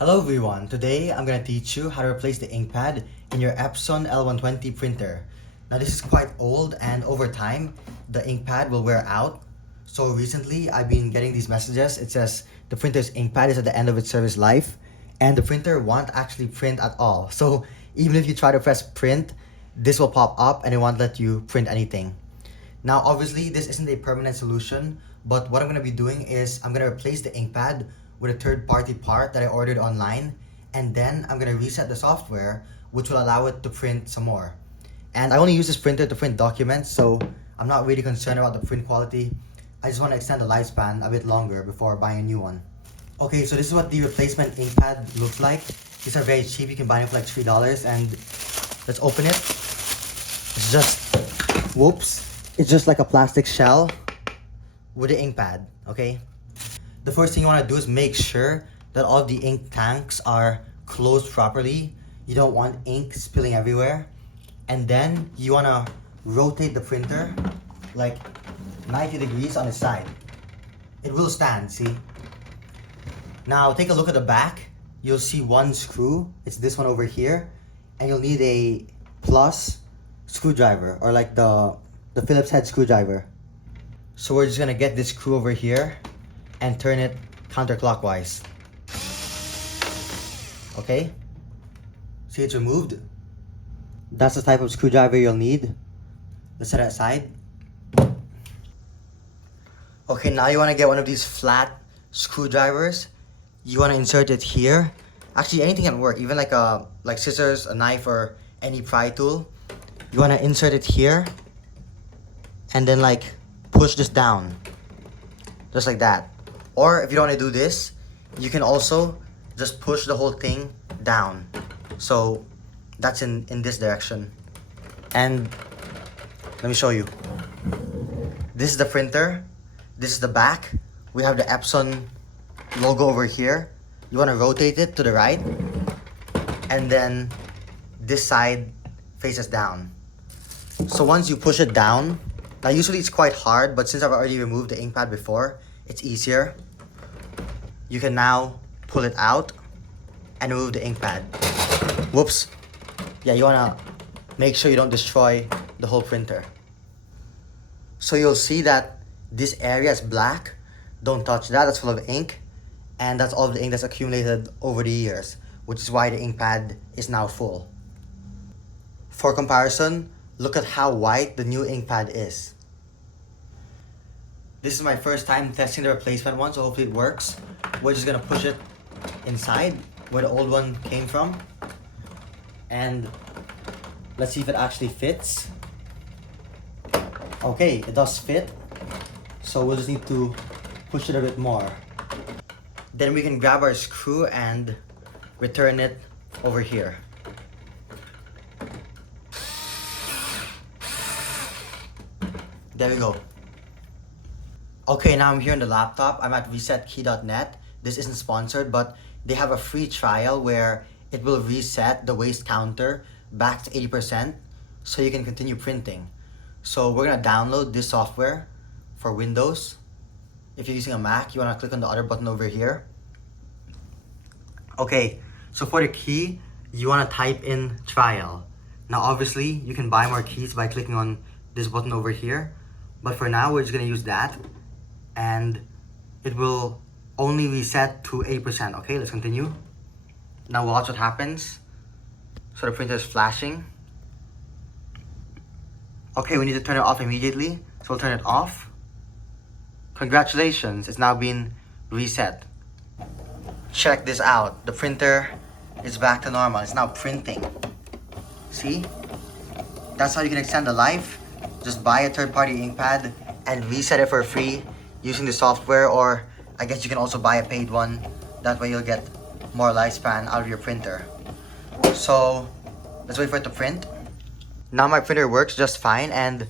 Hello everyone, today I'm going to teach you how to replace the ink pad in your Epson L120 printer. Now this is quite old and over time the ink pad will wear out. So recently I've been getting these messages. It says the printer's ink pad is at the end of its service life and the printer won't actually print at all. So even if you try to press print, this will pop up and it won't let you print anything. Now obviously this isn't a permanent solution, but what I'm going to be doing is I'm going to replace the ink pad with a third-party part that I ordered online, and then I'm going to reset the software, which will allow it to print some more. And I only use this printer to print documents, so I'm not really concerned about the print quality. I just want to extend the lifespan a bit longer before buying a new one. Okay, so this is what the replacement ink pad looks like. These are very cheap. You can buy them for like $3, and let's open it. It's just, whoops, it's just like a plastic shell with an ink pad, okay? The first thing you want to do is make sure that all the ink tanks are closed properly. You don't want ink spilling everywhere. And then you want to rotate the printer like 90 degrees on its side. It will stand, see? Now take a look at the back. You'll see one screw. It's this one over here. And you'll need a plus screwdriver, or like the Phillips head screwdriver. So we're just going to get this screw over here and turn it counterclockwise. Okay? See, it's removed. That's the type of screwdriver you'll need. Let's set it aside. Okay, now you want to get one of these flat screwdrivers. You want to insert it here. Actually, anything can work, even like scissors, a knife, or any pry tool. You want to insert it here and then like push this down, just like that. Or if you don't want to do this, you can also just push the whole thing down. So that's in this direction. And let me show you. This is the printer. This is the back. We have the Epson logo over here. You want to rotate it to the right. And then this side faces down. So once you push it down, now usually it's quite hard, but since I've already removed the ink pad before, it's easier. You can now pull it out and remove the ink pad. Whoops. Yeah, you wanna make sure you don't destroy the whole printer. So you'll see that this area is black. Don't touch that, that's full of ink. And that's all the ink that's accumulated over the years, which is why the ink pad is now full. For comparison, look at how white the new ink pad is. This is my first time testing the replacement one, so hopefully it works. We're just gonna push it inside where the old one came from. And let's see if it actually fits. Okay, it does fit. So we'll just need to push it a bit more. Then we can grab our screw and return it over here. There we go. Okay, now I'm here on the laptop. I'm at resetkey.net. This isn't sponsored, but they have a free trial where it will reset the waste counter back to 80% so you can continue printing. So we're gonna download this software for Windows. If you're using a Mac, you wanna click on the other button over here. Okay, so for the key, you wanna type in trial. Now obviously, you can buy more keys by clicking on this button over here. But for now, we're just gonna use that. And it will only reset to 8%. Okay, let's continue. Now watch what happens. So the printer is flashing. Okay, we need to turn it off immediately. So we'll turn it off. Congratulations, it's now been reset. Check this out. The printer is back to normal. It's now printing. See? That's how you can extend the life. Just buy a third-party ink pad and reset it for free using the software, or I guess you can also buy a paid one. That way you'll get more lifespan out of your printer. So let's wait for it to print. Now my printer works just fine, and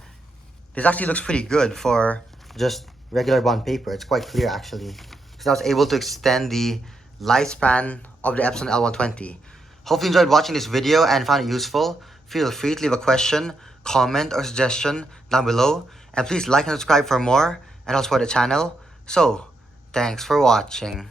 this actually looks pretty good for just regular bond paper. It's quite clear actually. So I was able to extend the lifespan of the Epson L120. Hopefully you enjoyed watching this video and found it useful. Feel free to leave a question, comment, or suggestion down below. And please like and subscribe for more, and also support the channel. So, thanks for watching.